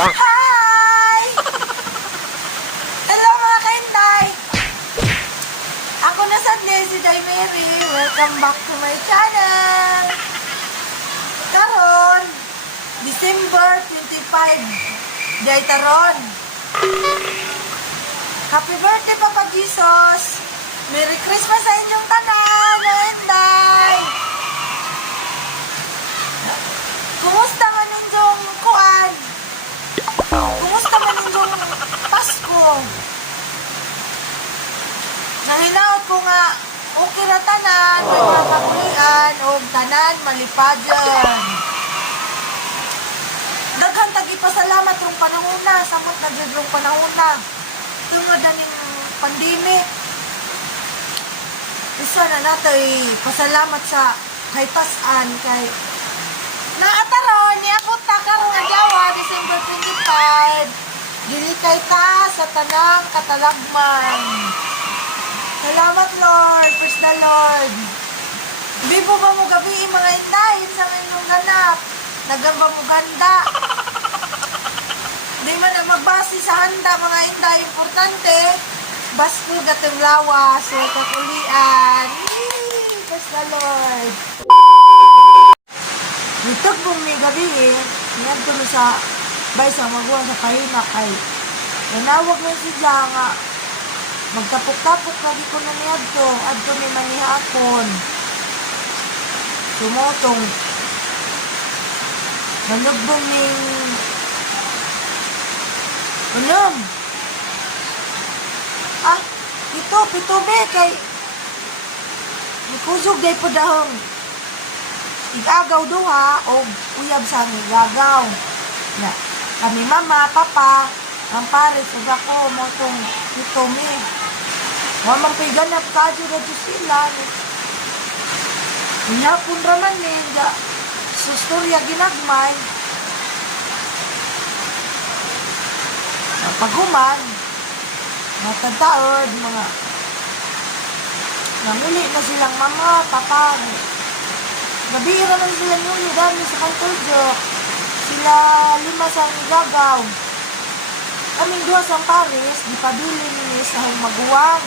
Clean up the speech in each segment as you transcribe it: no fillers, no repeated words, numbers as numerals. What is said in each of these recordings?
Hi! Hello mga kainday! Ako na si Day Mary. Welcome back to my channel! Karon, December 25. Day taron. Happy birthday, Papa Jesus! Merry Christmas sa inyong tanan, kainday! Kumusta man ninyong kuan? Kumusta man ninyong Pasko? Nahinaot ko nga, okay na tanan, may mga kakulian, o tanan, malipadan. Daghang tagipasalamat rong panahon na, samot na dyan rong panahon na. Tungod na ning pandemic. Isa na natin pasalamat sa kahitasan kay naataron, niabot ta karong adlaw, December 25. Dili kay ta sa tanang katalagman. Salamat Lord, praise the Lord. Bibo ba mo gabi mga inday sa inyong ganap? Nagamba mo ganda. Di man na magbasi sa handa mga inday, importante. Basko gatong lawas, so kakulian. Praise the Lord. Nitag pong may gabi niyad ko sa baysa magawa sa kahina kay nanawag na si nga magtapok-tapok lagi ko na niyad to adto may manihakon sumotong manugbong ning unom pito be kay nikusog day po dahong igagaw duha o uyab sa igagaw. Na, kami mama, papa, ang pares, ug ako, motong ito mi. Mamang kay ganap kadyo na sila. Inyapon raman da sustorya ginagmay. Paguman, matataod, mga nanguli na silang mama, papa, nabira man sila nuli dami sa kantorjo. Sila 5 sa igagaw. Kaming 2 sa pares, di pabili ni sa maguwang.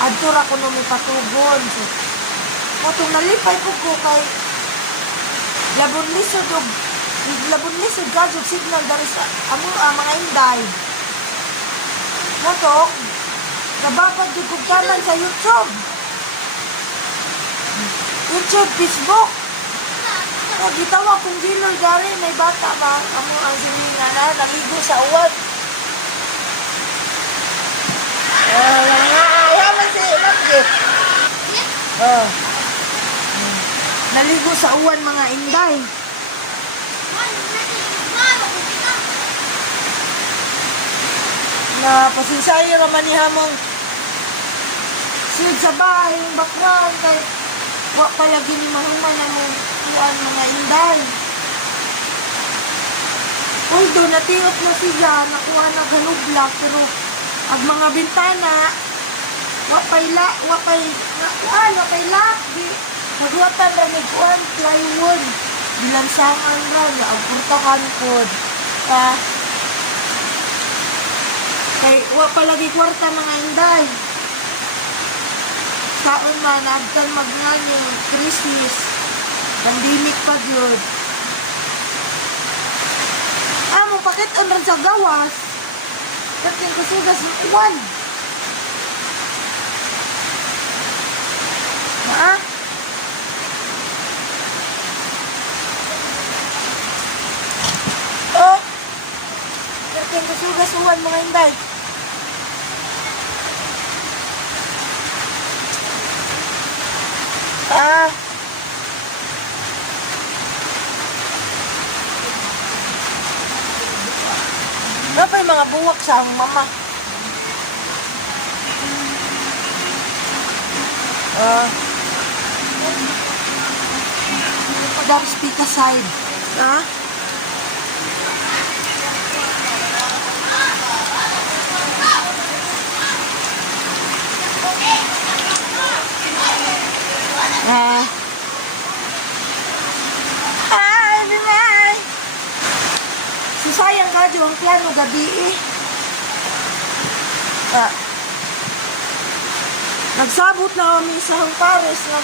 Adtura ko nung may patugon. So, motong nalipay ko kay labon lisod gajog signal dari sa mga inday. Motong, nababad yung kugtaman sa YouTube, Facebook. Gitawa kong dealer gari, may bata ba? Amo ang sininga na, naligo sa uwan. Yaman si Lapit. Naligo sa uwan mga inday. Na pasinsayo naman ni Hamong sid sa bahay, background, kay wak palagi ni mahuman na mo tuan mga inday. Although natiot na siya, nakuha na ganublak, pero ang mga bintana, wapay lak, di magwatan na nagkuhan, plywood, bilansangan na, ang purtakan po. Kay wapalagi kwarta mga inday. Saon man, agtan magnganyo, Christmas, pandemic pa yun. Amo, pakit rin sa gawas, kating kusugas ng uwan. Kating kusugas uwan mga inday. Napay mga buwak sa mama. Dari speaker side. Hi, bye. kadyo ang plano gabi eh. Nagsabot na kami sa hang Paris nga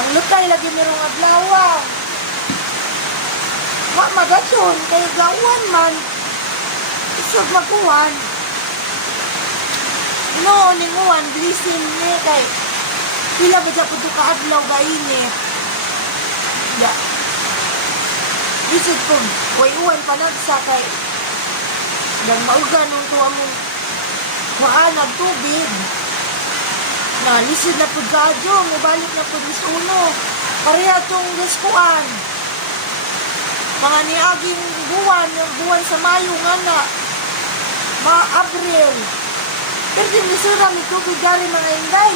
manglutay lagi merong adlaw. Wa magasyon kay gawan man. Isod makuhan. No, ninguan blisin ni kay pila ba dyan po ka adlaw gainit. Ya. Isod po, way uwan panagsa kay dan maugan nung tuwa mong kuhaan tubig. Na lisod na po gadyo, mabalik na po dis uno. Pareha tong gaskuan. Mga niaging buwan, yung buwan sa Mayo nga na. Mga Abril. Pero din lisura, may tubig gali mga inday.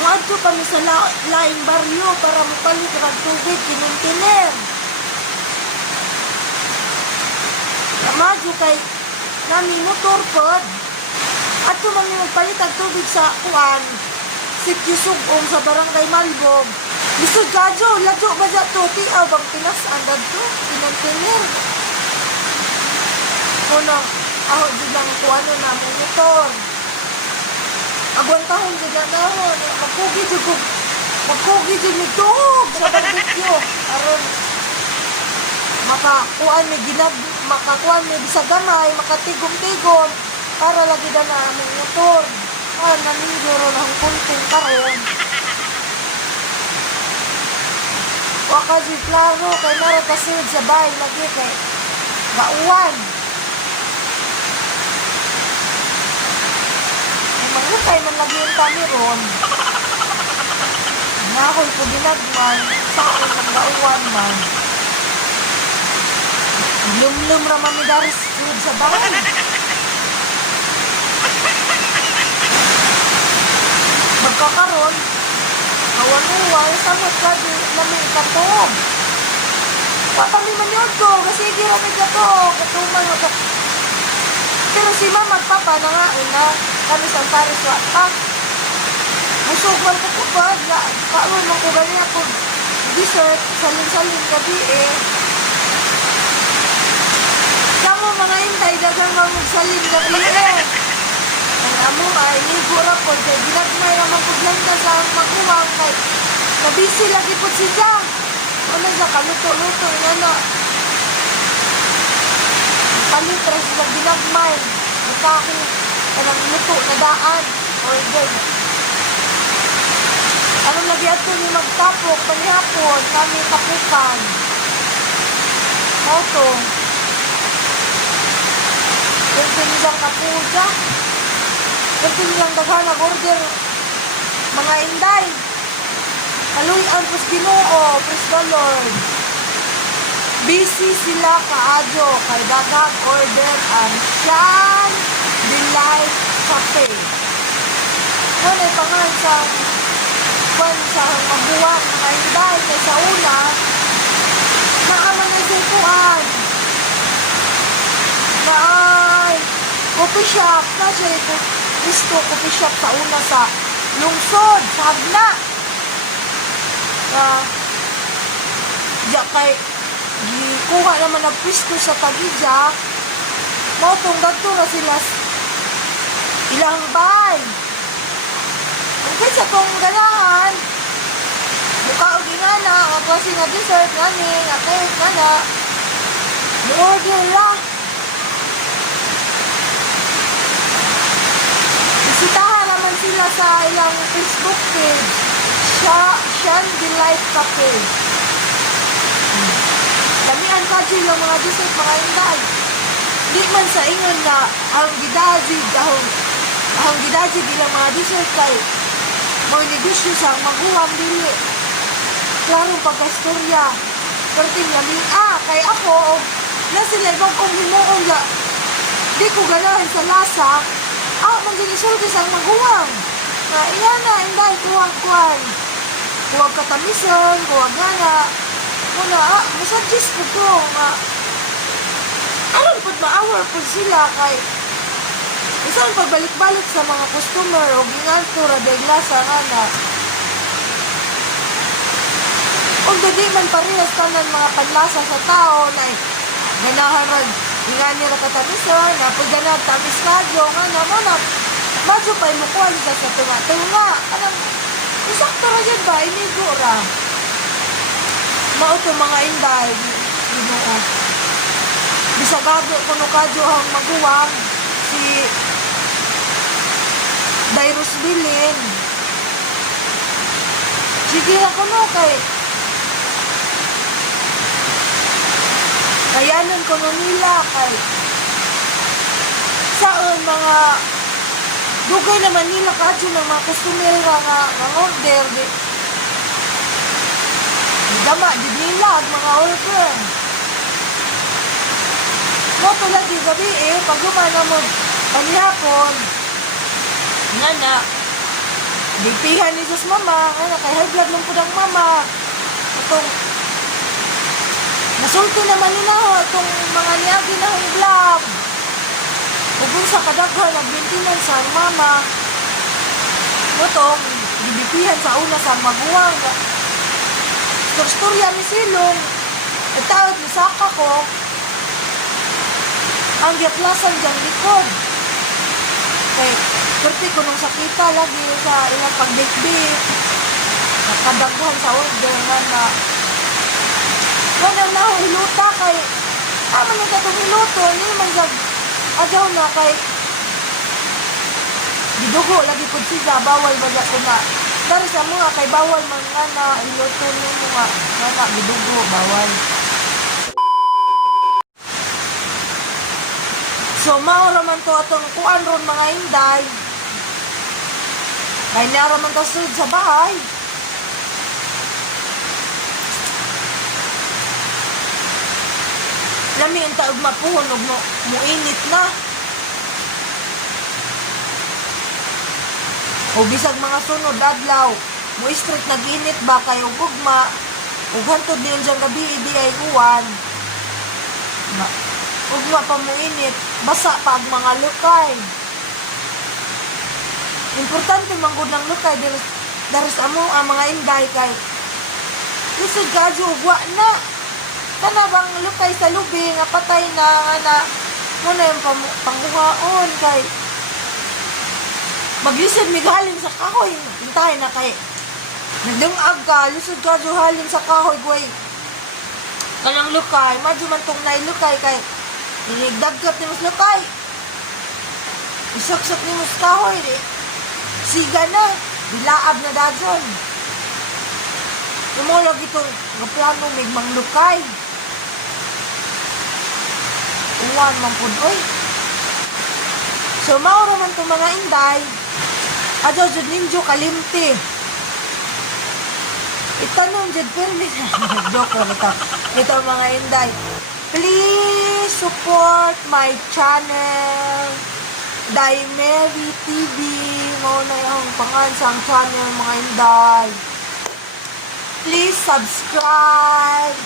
Muadto kami sa laing baryo para mapalit ng tubig, kinintiner. Namadyo kay nami motor pod. At kami magpalit ang tubig sa kuan, Sitio Sugong sa Barangay Malbog. Lisod gadyo, ladyo ba dyan to? Tiaw bang pinasaan dito? Kinintiner. Kuno, ako dyan lang kuan na mo motor. Agwantahon dyan na nahon. Magkugi dyan nito sa barbecue. Aron, makakuan may bisa gamay, makatigom-tigom, para lagi na aming motor. Naninduro na ang kunting karon. Waka di plano, kay naratasid sa bahay lagi kay gauwan. Kay man lagi yung kami ron. Nakoy po ginagman, saan ang gauwan man. Lum-lum raman ni Daris food sa bahay. Magkakaroon, awan-uwal, samot ka di namin katog. Kami man yun ko, kasi hindi namin katog, katuman mo ka. Pero si mama at papa na nga, una, kami sa Paris pa. Musog man ko kapag, kaon man ko ganyan ako, dessert, salin-salin gabi eh. Kamo mga intay, dagang magsalin gabi eh. Ang amo ay, nigura po, kaya ginagmay naman ko blanda sa maguwang, kay nabisi lagi po siya. Ano siya, kaluto-luto, na. Palitras na ginagmay. Butaki, kanang luto na daan. Order. Anong lagi ato ni magtapok, panihapon, kami tapukan. Auto. Yung pinisang kapuja. Yung pinisang daghan order. Mga inday. Haluyan pos Ginoo, praise the Lord. Busy sila kaadyo kay daghang order ang Sean Delight Cafe. Ano ay pangalan sa mabuwang mga inday kay sa una naaman na sikuan na ay coffee shop na siya gusto coffee shop sa una sa lungsod sa Hagna diya kay kuha naman ang pwesto sa Tagidya mautong dagto na sila ilang bay ang kaysa kong ganahan mukha o ginana ang klase nga dessert ngani nga cake ngana mu-order lang bisitahan naman sila sa ilang Facebook page Sean Delight Cafe. Lamian ka dyan yung mga dessert, mga inday. Di man sa ingon na ang gidazid bilang mga dessert kay mga negosyo sa maguwang dili. Klarong pagkastorya. Perting lamin, kay ako, na sila ibang kong himuon na di ko ganahin sa lasa, mangginisulti sa maguwang. Na iyan na, inday, kuwag-kuwag. Kuwag katamison, kuwag nga. Muna, masagis po ko nga. Alam po't ma-hour po sila kay isang pagbalik-balik sa mga customer o ginganto radegla sa nga kung dadi man parehas tanan mga panlasa sa tao na ganahan ra nga nila katamisan na pag ganag tamis kadyo nga na mo na madyo pa mo kuha sa tunga anang isakto ra dyan ba inigo ra mauto mga inday Ginoo bisagado kuno kadyo ang maguwang si Dairus Bilin sige ako no kay kayanan ko no nila kay saan mga dugay naman nila kadyo ng mga customer nga order di dama di nila mga order mo tulad di gabi pag gumana mo panihapon nga na digpihan ni Diyos mama nga na kay high blood lang po ng mama itong nasulti naman nila itong mga niyagi na high blood kung sa kadaghan nag-maintenance sa mama itong gibipihan sa una sa maguwang storya ni silong itawad ni saka ko ang giaplasan dyan likod kay perti ko nung sakita lagi sa ilang pag-bake nakadaghan sa order nga na wala na ako hiluta kay tama na katong hiluto hindi man agaw na kay gidugo lagi po siya bawal ba ko na dari sa mga kay bawal man nga na hiluto ni mga nga na gidugo bawal so mao raman to atong kuan ron mga inday kay naraman to sud sa bahay lami ang taog mapuhon og muinit na o bisag mga sunod adlaw mo strict nag-init ba kayo gugma ug hantod din diyang gabi di ay uwan ugma pa mo init basa pa ang mga lukay importante manggod ng lukay daris amo ang mga inday kay lisod kadyo ugwa na kana bang lukay sa lubi nga patay na muna yung pangbuhaon kay maglisod mi halin sa kahoy hintay na kay nagdungag ka lisod kadyo halin sa kahoy goy kanang lukay madyo man tong nailukay kay inigdagkat ni mas lukay isaksak ni mas kahoy siga na bilaab na dadyon lumulog itong plano migmang lukay uwan man po doy so mauro man itong mga inday adyo jud ninjo kalimti itanong jud permi joke ito mga inday please support my channel Daimeri TV mo na yung pangansang channel mga inday please subscribe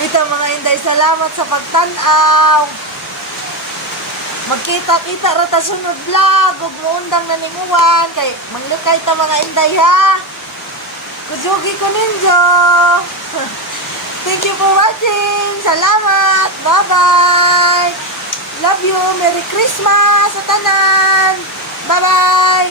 ito mga inday salamat sa pagtanaw magkita-kita rata sunod vlog ug muundang na ninguwan kay manglukay ta mga inday ha kujugi ko ninyo thank you for watching salamat bye bye love you merry Christmas sa tanan bye bye